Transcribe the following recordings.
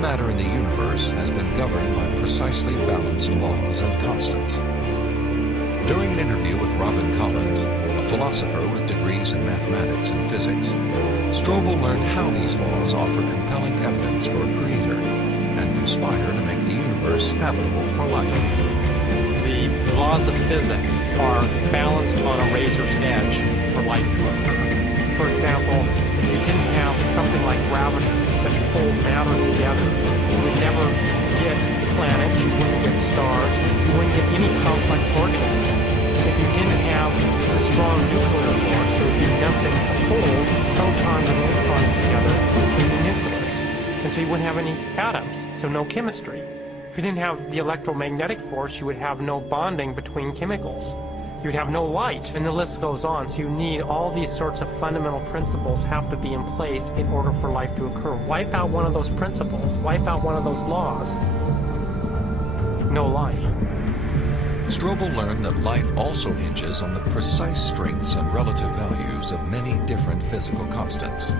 matter in the universe has been governed by precisely balanced laws and constants. During an interview with Robin Collins, a philosopher with degrees in mathematics and physics, Strobel learned how these laws offer compelling evidence for a creator and conspire to make the universe habitable for life. The laws of physics are balanced on a razor's edge for life to occur. For example, if you didn't have something like gravity that pulled matter together, you would never get planets, you wouldn't get stars, you wouldn't get any complex organisms. If you didn't have the strong nuclear force, there would be nothing to hold protons and neutrons together in the nucleus. And so you wouldn't have any atoms, so no chemistry. If you didn't have the electromagnetic force, you would have no bonding between chemicals. You'd have no light, and the list goes on. So you need all these sorts of fundamental principles have to be in place in order for life to occur. Wipe out one of those principles, wipe out one of those laws, no life. Strobel learned that life also hinges on the precise strengths and relative values of many different physical constants.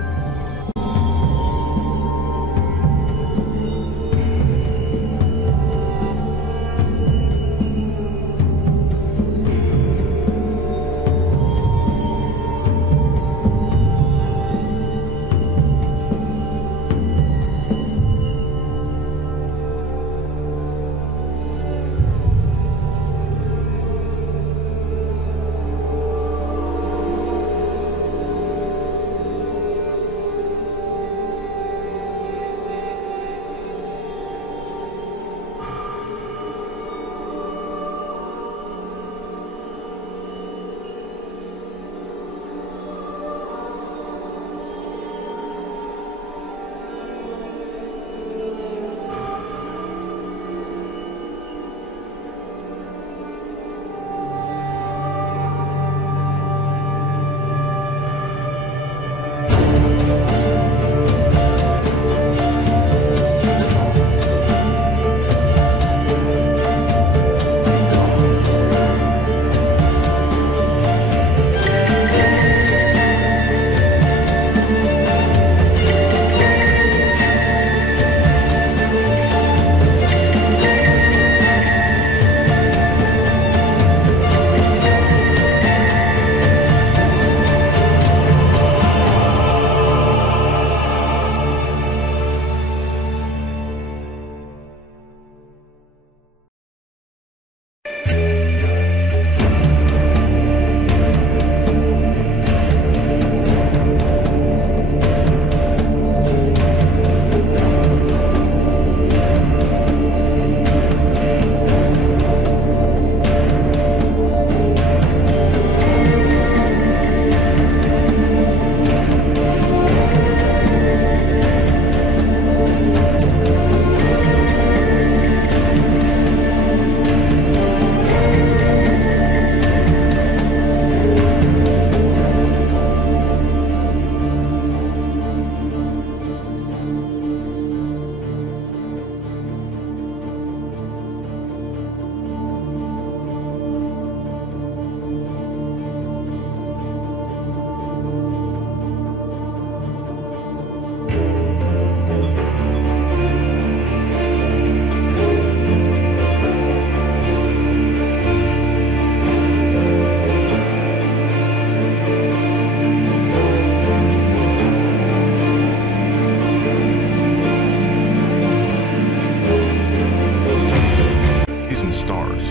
And stars,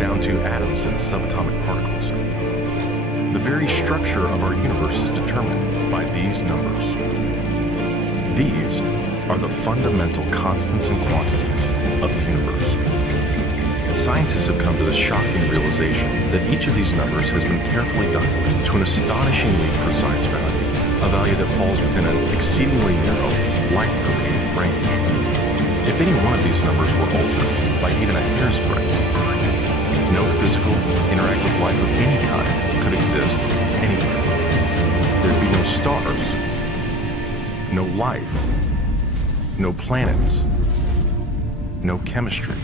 down to atoms and subatomic particles. The very structure of our universe is determined by these numbers. These are the fundamental constants and quantities of the universe. Scientists have come to the shocking realization that each of these numbers has been carefully done to an astonishingly precise value, a value that falls within an exceedingly narrow, life-permeating range. If any one of these numbers were altered by even a hair's breadth, no physical, interactive life of any kind could exist anywhere. There'd be no stars, no life, no planets, no chemistry.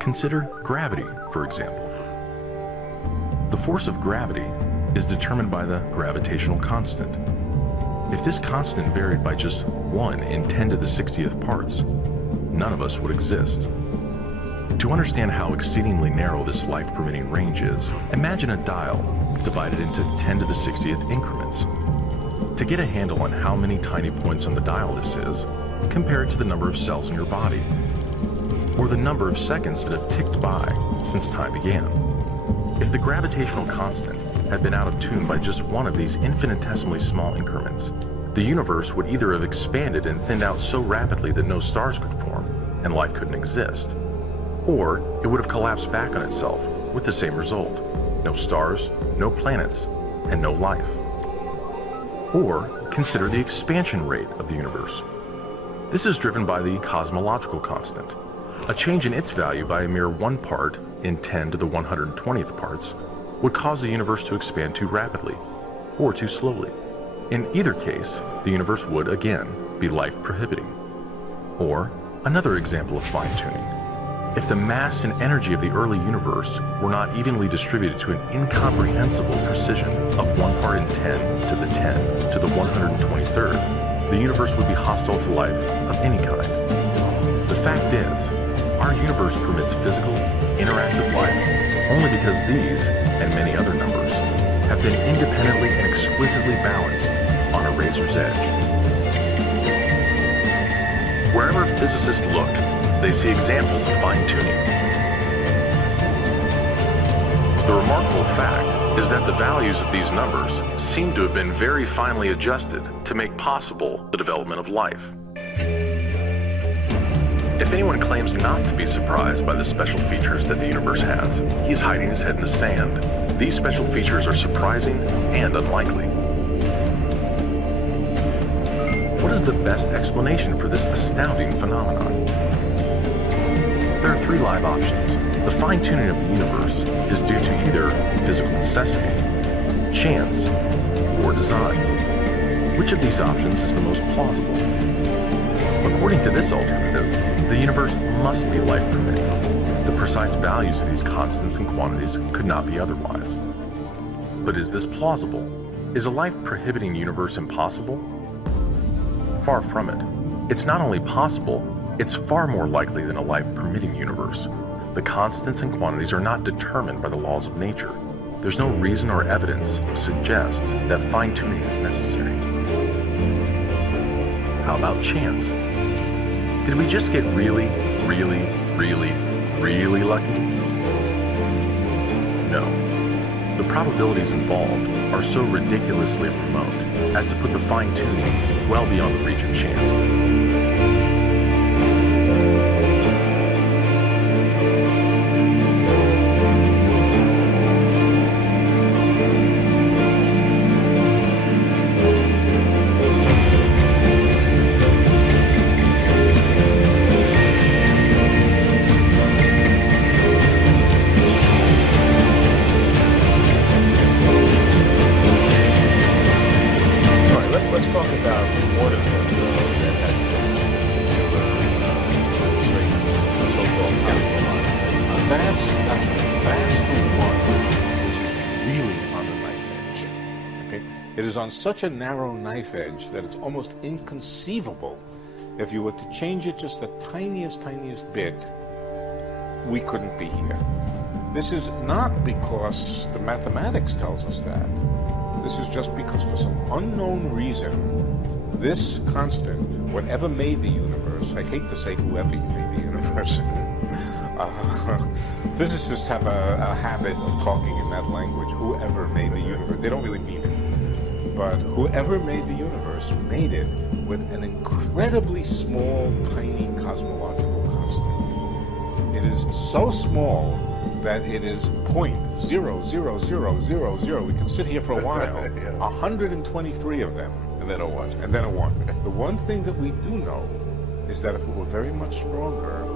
Consider gravity, for example. The force of gravity is determined by the gravitational constant. If this constant varied by just 1 in 10 to the 60th parts, none of us would exist. To understand how exceedingly narrow this life-permitting range is, imagine a dial divided into 10 to the 60th increments. To get a handle on how many tiny points on the dial this is, compare it to the number of cells in your body, or the number of seconds that have ticked by since time began. If the gravitational constant had been out of tune by just one of these infinitesimally small increments, the universe would either have expanded and thinned out so rapidly that no stars could form and life couldn't exist, or it would have collapsed back on itself with the same result: no stars, no planets, and no life. Or consider the expansion rate of the universe. This is driven by the cosmological constant. A change in its value by a mere 1 part in 10 to the 120th parts would cause the universe to expand too rapidly or too slowly. In either case, the universe would again be life prohibiting. Or another example of fine-tuning. If the mass and energy of the early universe were not evenly distributed to an incomprehensible precision of 1 part in 10 to the 10 to the 123rd, the universe would be hostile to life of any kind. The fact is, our universe permits physical, interactive life only because these, and many other numbers, have been independently and exquisitely balanced on a razor's edge. Wherever physicists look, they see examples of fine-tuning. The remarkable fact is that the values of these numbers seem to have been very finely adjusted to make possible the development of life. If anyone claims not to be surprised by the special features that the universe has, he's hiding his head in the sand. These special features are surprising and unlikely. What is the best explanation for this astounding phenomenon? There are 3 live options. The fine-tuning of the universe is due to either physical necessity, chance, or design. Which of these options is the most plausible? According to this alternative, the universe must be life-permitting. The precise values of these constants and quantities could not be otherwise. But is this plausible? Is a life-prohibiting universe impossible? Far from it. It's not only possible, it's far more likely than a life-permitting universe. The constants and quantities are not determined by the laws of nature. There's no reason or evidence to suggest that fine-tuning is necessary. How about chance? Did we just get really lucky? No. The probabilities involved are so ridiculously remote as to put the fine-tuning well beyond the reach of chance. On such a narrow knife edge that it's almost inconceivable. If you were to change it just the tiniest bit, we couldn't be here. This is not because the mathematics tells us that. This is just because for some unknown reason, this constant, whatever made the universe, I hate to say whoever made the universe, physicists have a habit of talking in that language, whoever made the universe. They don't really mean it. But whoever made the universe made it with an incredibly small, tiny cosmological constant. It is so small that it is 0.00000. We can sit here for a while. 123 of them. And then a 1. And then a 1. The one thing that we do know is that if it were very much stronger,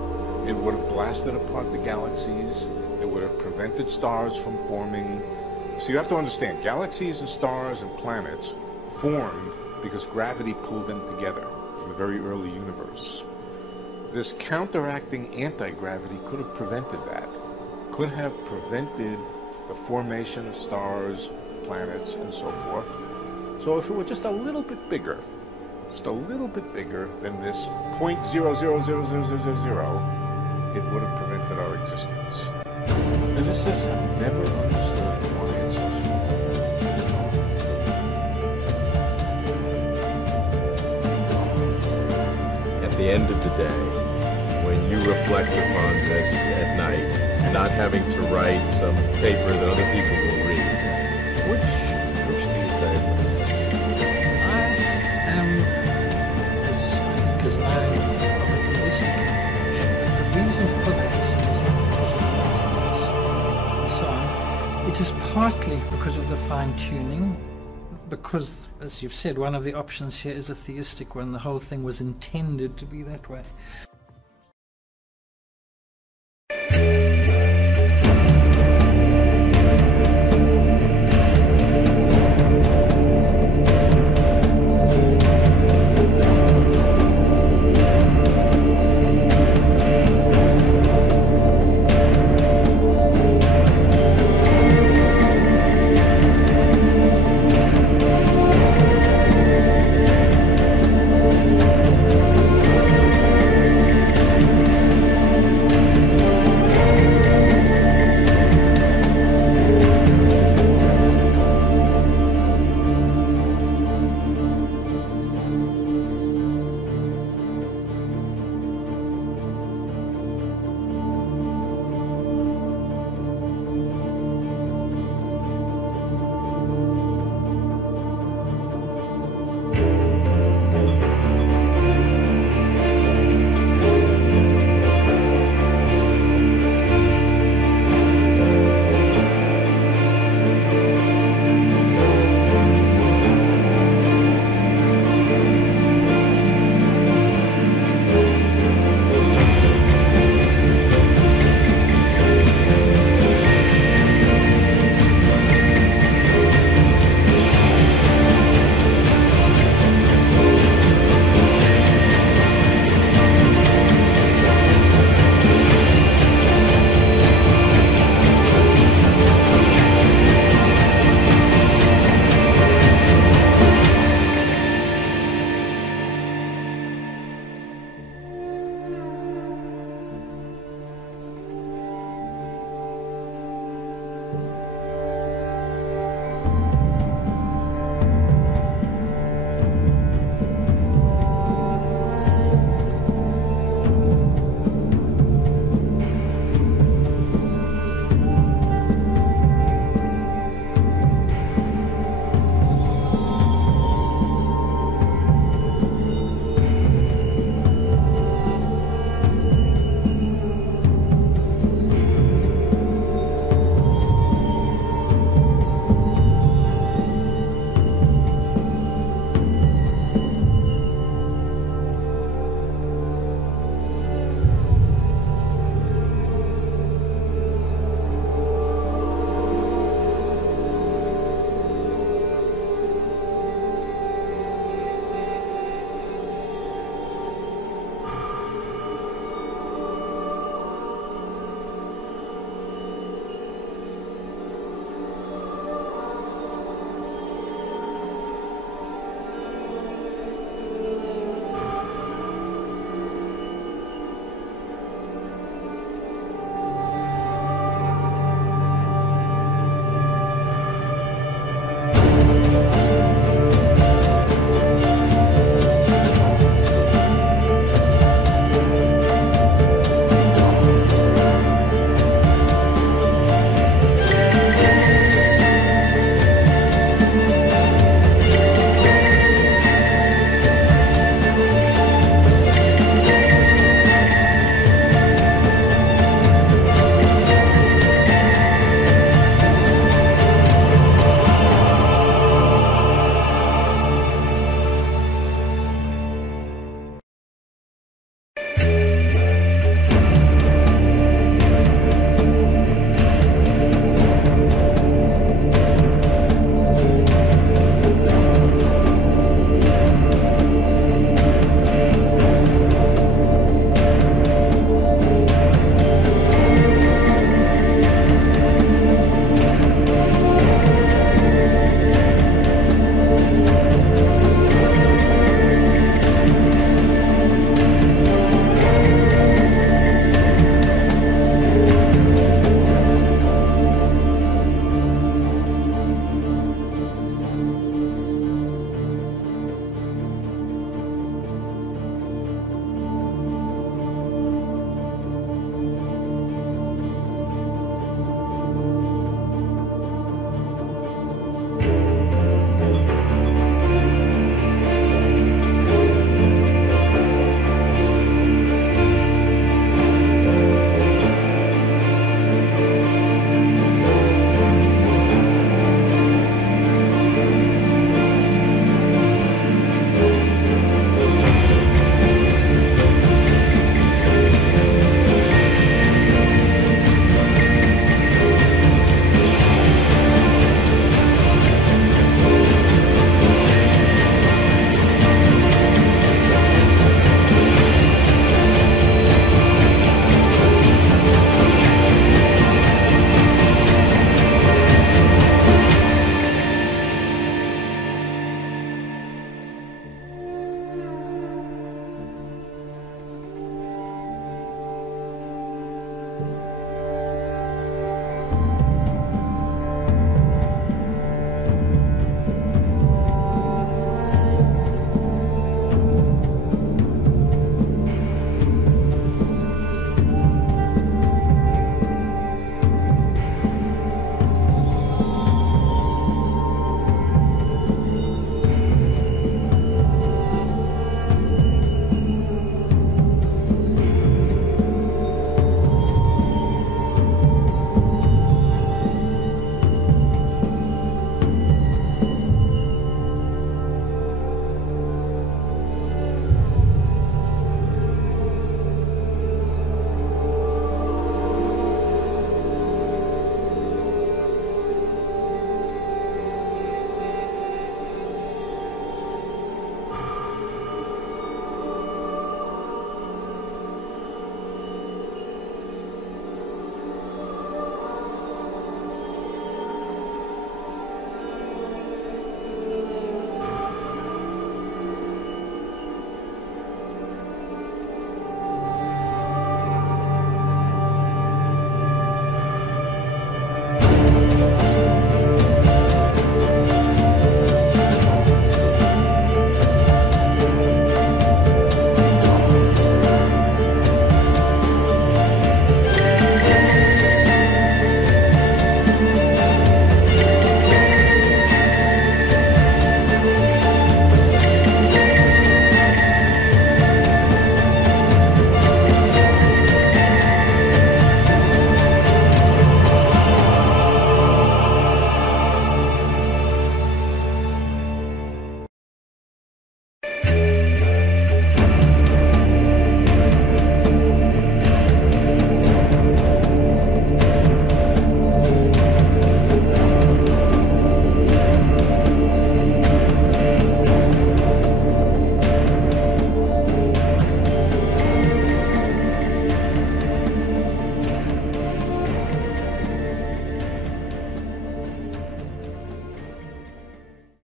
it would have blasted apart the galaxies. It would have prevented stars from forming. So you have to understand, galaxies and stars and planets formed because gravity pulled them together in the very early universe. This counteracting anti-gravity could have prevented that, could have prevented the formation of stars, planets, and so forth. So if it were just a little bit bigger than this 0.000000, it would have prevented our existence. Physicists have never understood why it's so small. At the end of the day, when you reflect upon this at night, not having to write some paper that other people will read, which do you favor? I am, because I am of a theistic approach. The reason for that is so on. It is partly because of the fine-tuning, because, as you've said, one of the options here is a theistic one. The whole thing was intended to be that way.